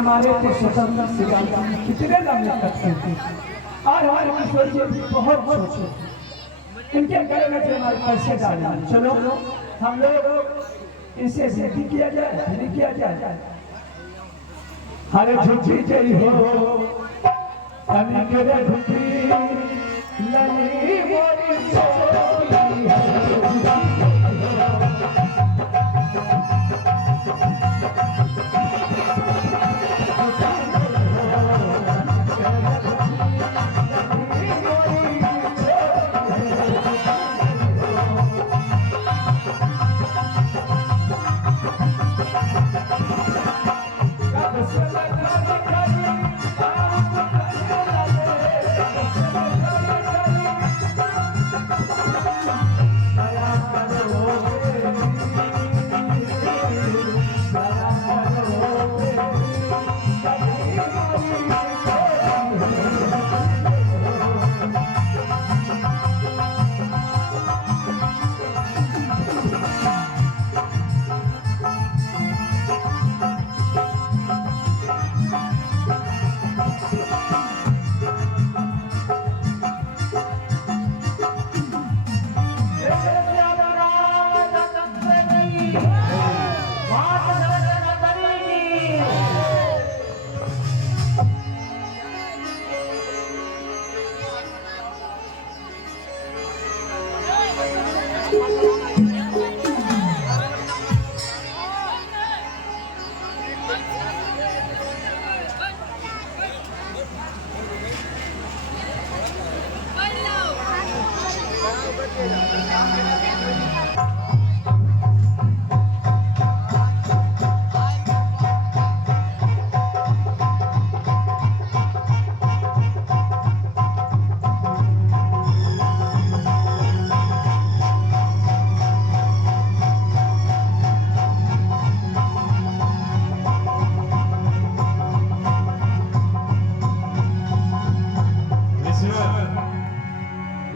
हमारे तो स्वतंत्र सिद्धांत कितने लंबे तक चलते और हमारे किशोर जी बहुत सोचे इनके घर में हमारे पैसे डाले। चलो हम लोग इसे सिद्धि किया जाए नहीं किया जाए। हरे झुझी जई हो अनिकेरे झुझी लली मोरी सोनी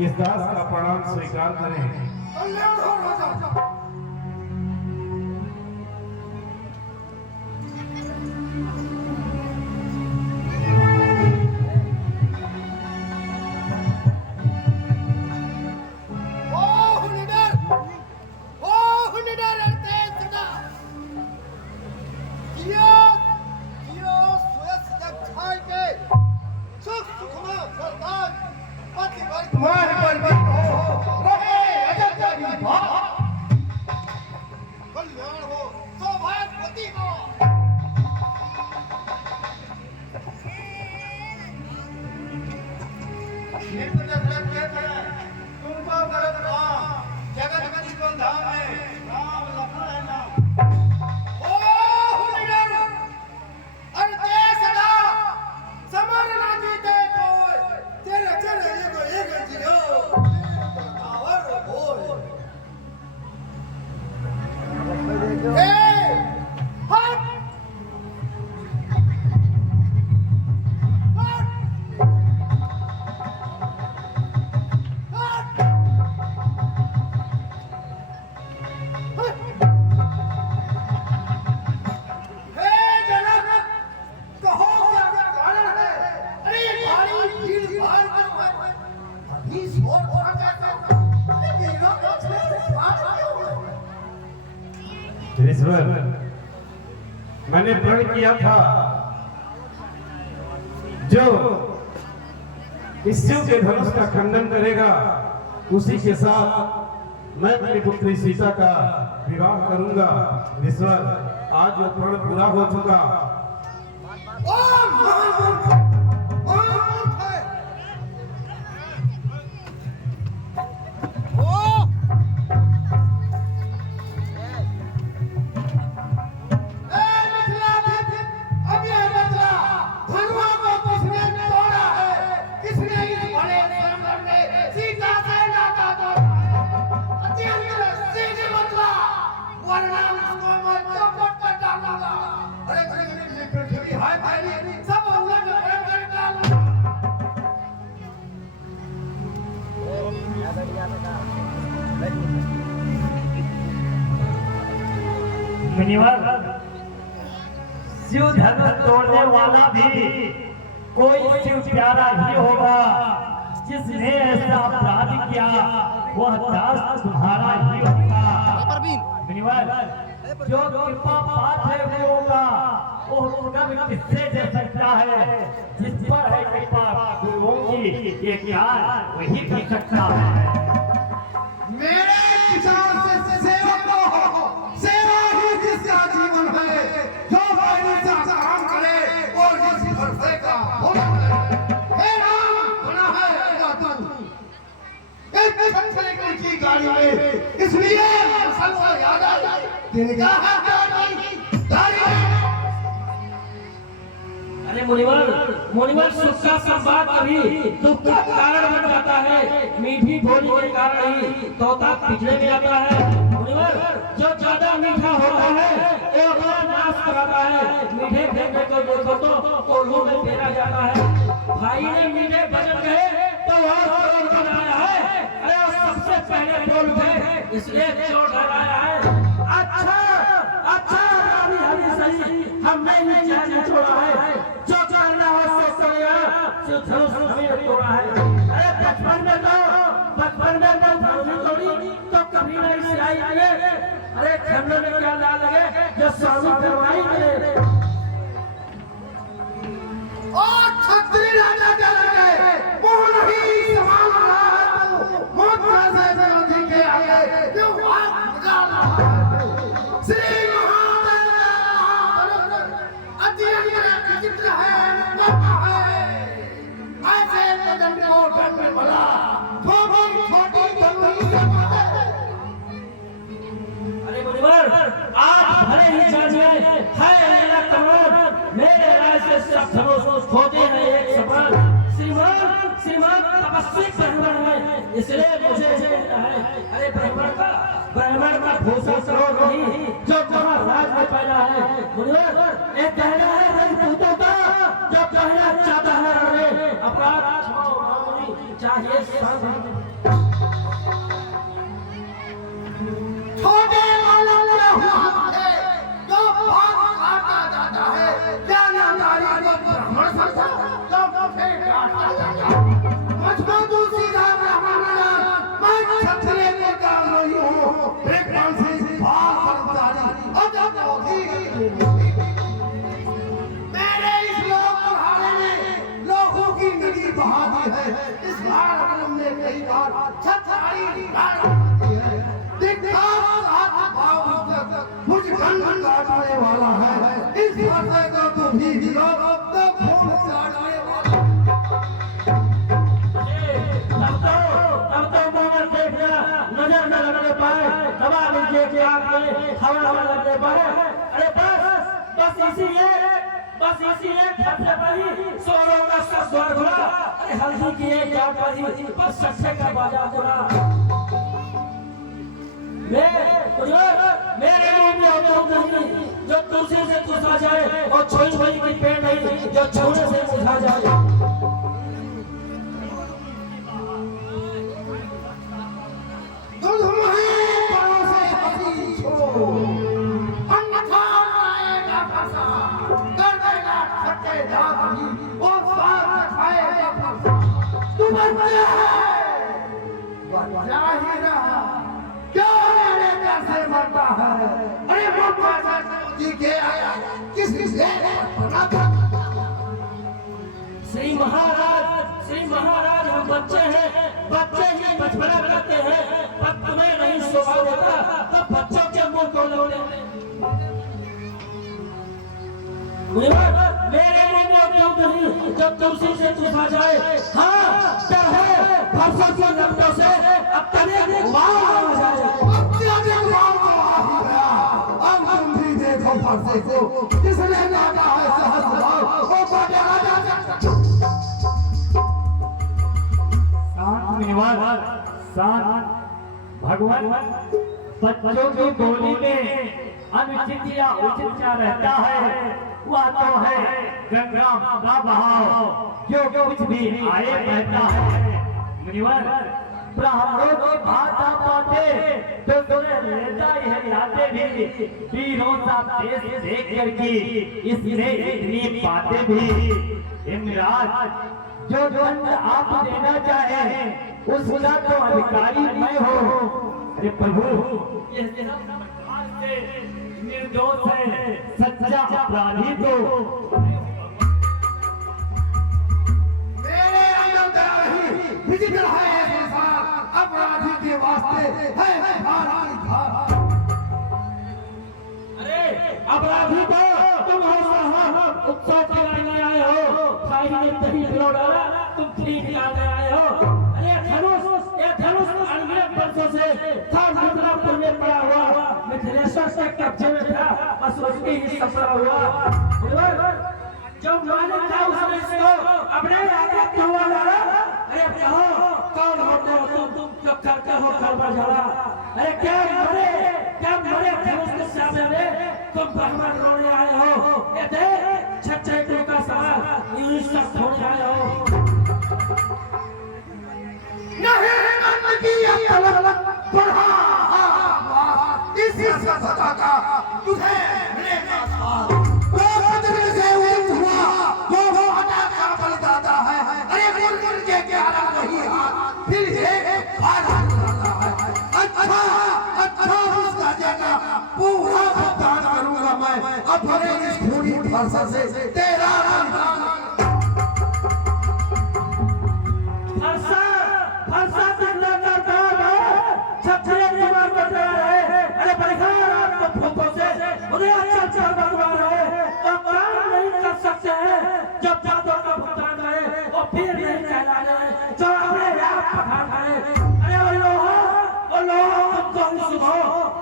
इस दास का प्रणाम स्वीकार करें। मैंने प्रण किया था जो इस शिव के धनुष का खंडन करेगा उसी के साथ मैं अपनी पुत्री सीता का विवाह करूंगा। ईश्वर आज वो प्रण पूरा हो चुका। शिव धनुष तोड़ने वाला भी कोई शिव प्यारा ही होगा। जिसने ऐसा अपराध किया वह दास तुम्हारा ही होगा। मुनिवर, जो कृपा पात्र है वो होगा, वो कभी किससे दे सकता है? जिस पर है कृपा गुरुओं की, ये ज्ञान वही भी सकता है। मेरे विचार से सेवा को सेवा ही जिसका जीवन है, जो ऐसा काम करे और इसी भरोसे का होना है। हे राम बना है तू एक छत्रे की गाड़ी में, इसलिए सबसे याद आई तिनका अरे मुनिवर सुख का संवाद कभी दुख का कारण बन जाता है। मीठी बोली के कारण ही तोता पिछड़े में आता है। मुनिवर, जो ज्यादा मीठा होता है वो अपना नाश कराता है। मीठे फेंकने को देखो तो कोल्हू में फेरा जाता है। भाई ने मीठे भजन कहे तो वह चोर बनाया है। अरे सबसे पहले बोल गए इसलिए चोर डराया है। अच्छा अभी सही, हमने ही जाने छोड़ा है। जो करना हो सो करेगा, जो धनुष हमें तोड़ा है। अरे बचपन में तो धनुष तोड़ी तो कभी नहीं सिलाई लगे। अरे खंडे में क्या ला लगे जो स्वामी करवाई मिले। और छत्री राजा चला गए, मोहन ही समान रहा तू, मौत से जल्दी के आगे जो हाथ निकाल रहा है। श्री चित्र है ऐसे दंड को करने वाला छोटी अरे मुनिवर, आप भले ही जानिए है मेरा कमर, मेरे राय से सब धनुष होते हैं एक समान। श्रीमान तपस्वी ब्राह्मण है, इसलिए मुझे है। अरे ब्राह्मण का भूषण करो नहीं जो तुम्हारा राज में पैदा है। मुनिवर, एक कहना है राजपूतों का, जो कहना चाहता है अरे अपराध चाहिए छोटे वाला क्या हुआ है जो भाग काटा जाता है। ज्ञानदारी को ब्राह्मण समझा जो फिर काटा जाता है। मुझको तू सीधा ब्राह्मण मैं क्षत्रिय को काम रही हूँ। एक मानसी भाग कर्मचारी और जब मेरे इस लोक पढ़ाने में लोगों की नदी बहा दी है। इस बार हमने कई बार छतरी मुझ गंध काटने वाला है। इस वर्षे को तो भी लो तो खून चाटने वाला। अब तो मोहन देखना नजर न लगने पाए, दबा लीजिए कि आपके हवा लगने पाए। अरे बस इसीलिए सबसे पहली सोरों का सब द्वार खुला। अरे हल्दी की एक याद पड़ी, बस सच्चे का बाजार खुला। मेरे मुंह में नहीं जो तुलसी से तुझा जाए और छोई की पेड़ नहीं जो छूने से मुझा जाए। अरे के आया किस श्री महाराज हम बच्चे ही बचपना करते हैं, पर तुम्हें नहीं शोभा देता तो बच्चों के मुंह को लगते। मेरे मुंह में क्यों नहीं जब तुलसी से पूछा जाए। हाँ डर है फरसों की नब्जों से अब तने मार जाए। फरसे को किसने नाटा है सहस्रभाव ओ बाटे शांत भगवान बच्चों की बोली में अनुचित या उचित क्या रहता है। वह तो है गंगा का बहाव जो कुछ भी आए बहता है। मुनिवर ब्राह्मणों की भाषा पाते तो तुम्हें लेता है लाते भी वीरों सा देश देख करके इसने इतनी बातें भी इमराज जो दंड आप देना चाहे उसका तो अधिकारी मैं हूँ। अरे प्रभु ये सब प्रकार से निर्दोष है सच्चा अपराधी तो मेरे अंदर दया नहीं विचित्र है ये संसार अपराधी के वास्ते है भारी धार। अरे अपराधी तो तुम हो साहब, उत्सव कराने आए हो, खाई ने दही पिलो डाला, तुम फ्री खिलाने आए हो। अरे ये धनुष अनगिनत वर्षों से था मिथिलापुर में पड़ा हुआ, मिथिलेश्वर के कब्जे में था, बस उसकी ही सपना हुआ। जो मालिक था उसने इसको अपने आगे क्यों डाला? अरे कहो कौन होते हो तुम जो करते हो घर बजारा? अरे क्या मरे धनुष के सामने में तुम भगवान रोने आए हो? ये देख छच्चे का सवाल यूं सब होने आए हो। नहीं मन की तलब बढ़ा इसी सजा का तुझे मिलेगा साथ। वो बदले से हुआ वो अदा का बलिदाता है। अरे मुर्मुर के ग्यारा वही हाथ फिर एक बाधा लगाता है। अच्छा उसका जगह पूरा भुगतान करूंगा मैं अपने इस खूनी भाषा से तेरा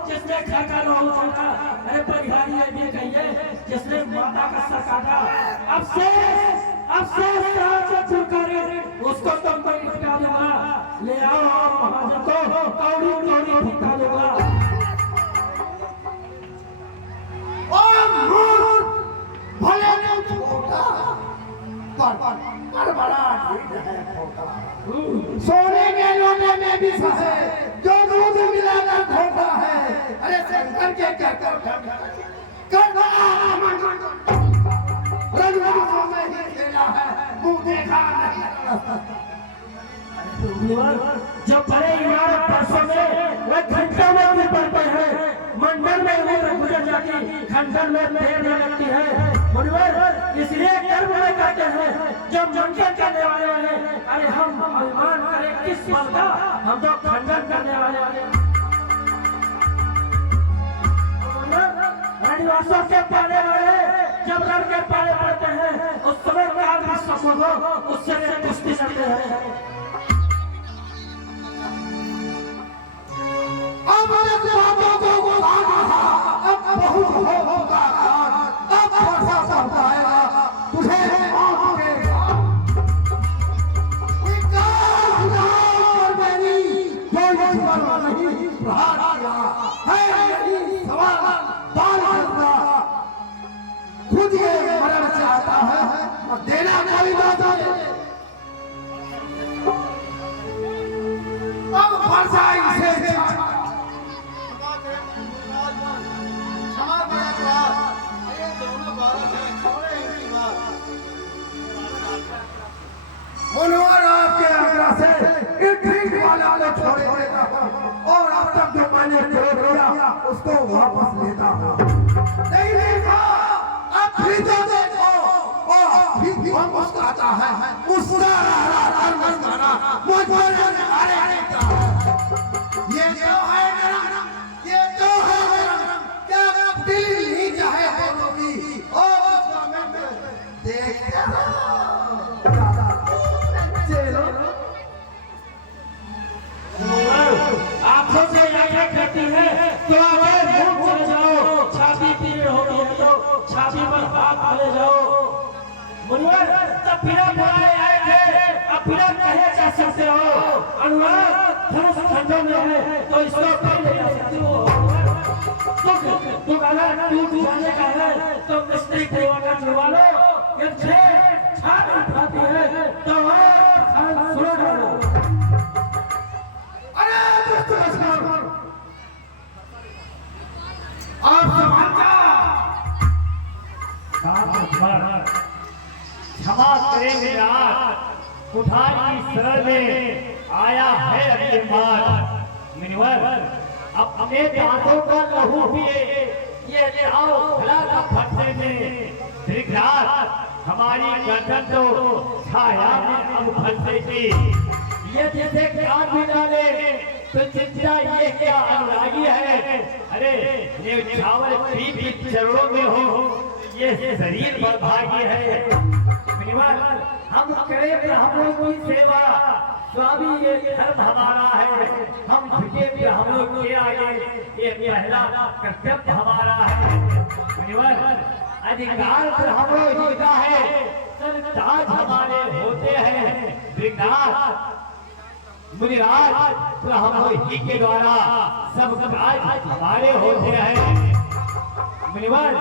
जिसने खाका लोग छोड़ा, अरे परिहारी है भी कहिए जिसने माता का सर काटा, अब से छुटकारे उसको तो मैं निपटा दूंगा। ले आओ महाजन को कौड़ी भुगता दूंगा। भले छोटा पर बड़ा ठीक है छोटा। सोने के लोटे में भी फंसे जो दूध मिलाकर खोटा है। अरे शंकर के रंगों में ही खेला है मुंह देखा जब बड़े इमारत परसों में वह घंटों में भी पड़ते हैं, मंडल में वो गुजर जाती खंडन में देर लगती है। मुनिवर इसलिए कर्म में कहते हैं जब मंडन करने वाले हैं, अरे हम अभिमान करें किस बात का, हम तो खंडन करने वाले रानीवासों के पाले वाले जब रण के पाले पड़ते हैं उस समय उससे कुश्ती करते हैं। अब बहुत होगा अब फंसा सब पाएगा तुझे खुद ये मरण चाहता है और देना कोई बात नहीं। अब फंसा इसे मुनवर आपके आज्ञा से इटली वाला को छोड़ देता हूं और अब तक जो मैंने छोड़ दिया उसको वापस लेता हूं। नहीं देखा अब फिर जो देखो और फिर हम मुस्कुराता है मुस्कुरा मुझ पर अरे ये जो है मेरा ये जो है मेरा क्या दिल नहीं चाहे बोलोगी और देखते आंखों से आंखें करती है तो अगर मुंह चले जाओ, छाती पीड़ हो गई है तो छाती पर हाथ ले जाओ। मुनिवर तब बिना बुलाए आए थे, अब बिना कहे जा सकते हो। अनुराग धनुष खंडों में है तो इसको फिर ले जा सकते हो। तू अगर टूट जाने का है तो मिस्त्री देवा का छुड़वा लो, ये छाती उठाती है तो सुनो डालो। क्षमा करेंगे आज तुम्हारी शरण में आया है अभी बात। मुनिवर अपने दांतों का लहू पिए ये आओ भला का फटने में धृतराज हमारी गर्दन तो छाया में अब फंसेगी। ये जैसे कान भी डाले तो चिंता ये क्या अनुरागी है। अरे ये चावल पी चरणों में हो ये शरीर बर्भागी है। हम करें ब्राह्मणों की सेवा स्वामी ये धर्म हमारा है। हम झुके ब्राह्मणों के आगे ये पहला कर्तव्य हमारा है। अधिकार ब्राह्मणों ही का है ताज हमारे होते हैं। विघ्नाथ मुनिराज ब्राह्मणों ही के द्वारा सब काज हमारे होते हैं। मुनिवर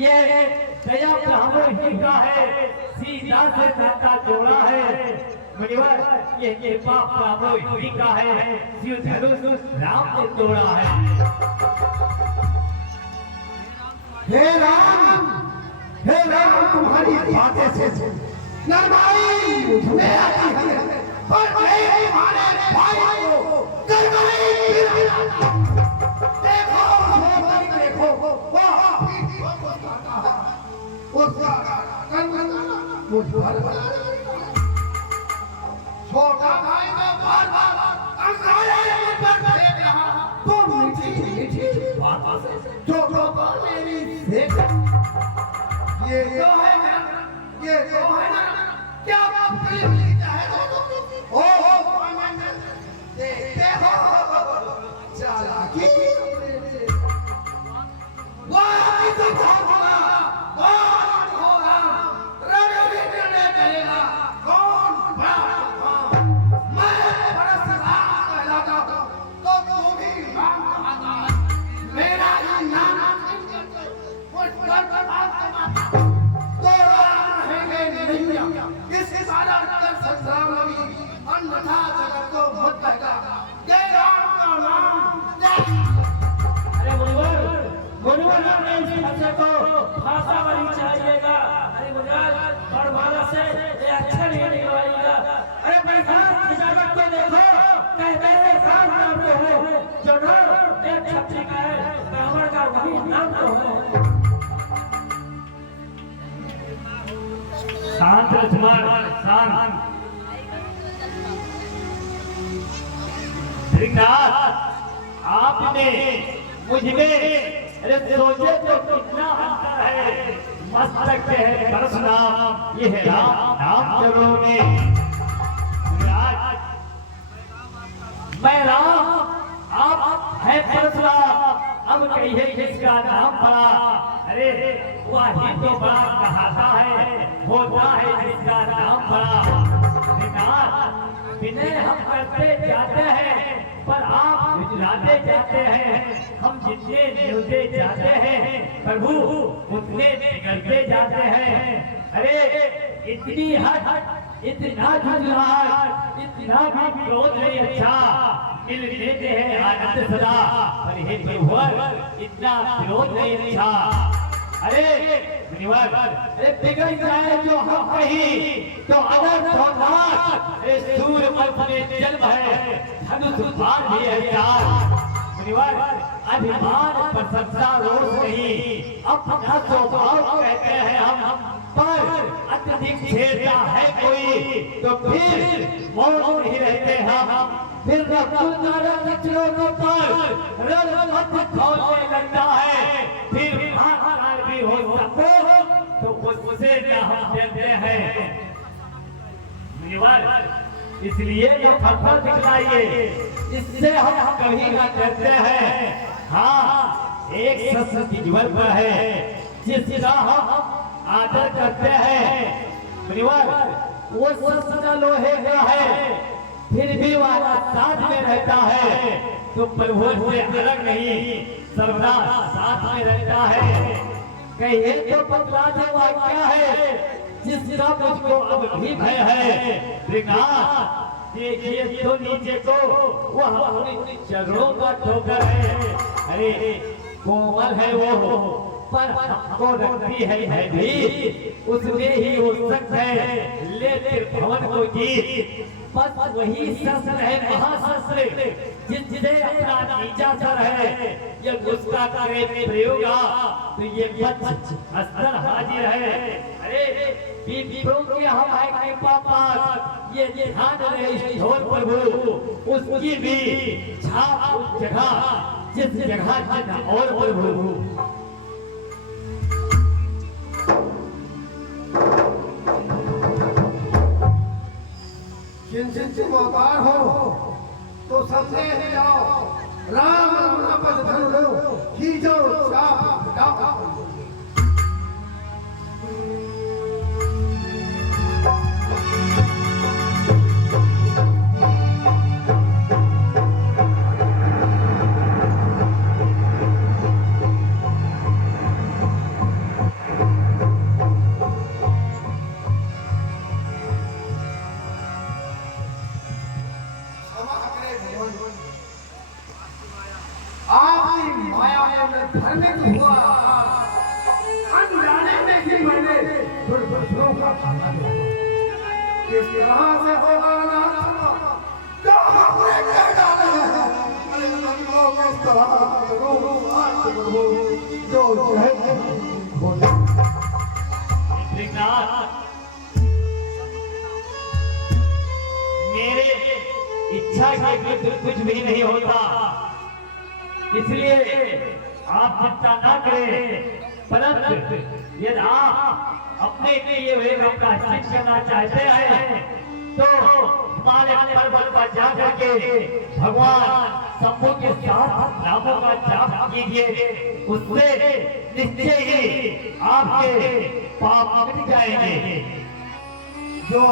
ये दया ब्राह्मण ही का है सीता से नाता जोड़ा है। मुनिवर ये कृपा ब्राह्मण ही का है शिव धनुष राम ने तोड़ा है। हे राम तुम्हारी बातें से नरमाई मुझमें आती है पर मेरे तुम्हारे भाई को करवाई देखो उसका मुझ पर छोटा भाई को बार-बार अंगारे मुझ पर फेंक रहा तो मीठी बातों से जो मेरी देख ये तो है ना क्या फिल्म चाहे ओ देखते हो चालाकी वाह तो होगा रणनीति निर्णय करेगा कौन बड़ा मैं परशुराम कहलाता हूं तो तू भी राम कहता है। मेरा ही नाम मुझ पर तो राम रहेंगे नहीं। इस सारा संग्राम में अन्यथा जगत को मत कहता जय राम का नाम। अरे मुनिवर ने इस खर्चे को भाषा वाली चाहिएगा। अरे मुनिवर बड़वाला से ये अच्छा नहीं निकलवाएगा। अरे बैठा इजाजत को देखो कहते हैं राम नाम जो है जो नाम एक छत्री का है ब्राह्मण का वही नाम तो है। शांत लक्ष्मण शांत। धृतराज आपने मुझमें अरे सोचे तो कितना अंतर है। मस्तक पे है परशुराम ये है राम नाम चरणों में। मैं राम आप है परशुराम अब कहिए किसका नाम पड़ा। अरे वही तो बड़ा कहता है होता है जिसका नाम पड़ा। विनय हम करते जाते हैं पर आप भिजलाते जाते हैं। हम जितने मिलते जाते हैं प्रभु उतने बिगड़ते जाते हैं। अरे इतनी हट इतना झुझलाहट इतना भी क्रोध नहीं अच्छा। मिल लेते हैं आनंद सदा पर हे प्रभु इतना विरोध नहीं अच्छा। अरे मुनिवर अरे बिगड़ जाए जो हम कहीं तो अनर्थ होगा। अरे सूर्य में जन्म है धनुष बाण भी है यार। मुनिवर अभिमान प्रशंसा रोष नहीं अपना स्वभाव कहते हैं हम पर अत्यधिक छेड़ता है कोई तो फिर मौन नहीं रहते हम। फिर नक्षत्रों पर रंग मत खोलने लगता है। फिर भी हो सको तो उससे हम देते हैं। इसलिए ये फल दिखलाइए इससे हम कभी ना करते हैं। हाँ एक शस्त्र की जीवन पर है जिसका हम आदर करते हैं। वो शस्त्र लोहे का है फिर भी वह साथ में रहता है तो प्रभु से अलग नहीं सर्वदा साथ में रहता है। कहिए तो बतला दे क्या है जिसका मुझको अब भी भय है। देखिए तो नीचे को वह अपने चरणों का ठोकर है। अरे कोमल है वो पर हमको रखती है भी उसमें ही वो वो शख्स है ले भवन को जीत, बस वही शस्त्र है महाशस्त्र जिससे अपना नीचा सर है ये उसका करे प्रयोग तो ये बच अस्त्र हाजिर है। अरे विप्रों के हम है कृपा पास ये ध्यान रहे ईश्वर प्रभु उसकी भी छाप उस जगह जिस जगह जिन और प्रभु जिनसे तुम अवतार हो तो सबसे जाओ राम नाम पद धर लो खींचो चाप हटाओ। आपकी माया में भ्रमित हुआ अनजाने में ही मैंने दुर्बलों का खाना दिया। किस तरह से होगा ना जो हमने कह डाला है अरे लोगों को इस तरह करो आज करो जो चाहे बोले। मेरे इच्छा के विरुद्ध कुछ भी नहीं होता, इसलिए आप चिंता ना करें। परंतु यदि आप अपने लिए वेग का चिंतन करना चाहते हैं तो हमारे पर्वत पर जा करके भगवान शंभु के साथ नामों का जाप कीजिए, उससे निश्चय ही आपके पाप मिट जाएंगे। जो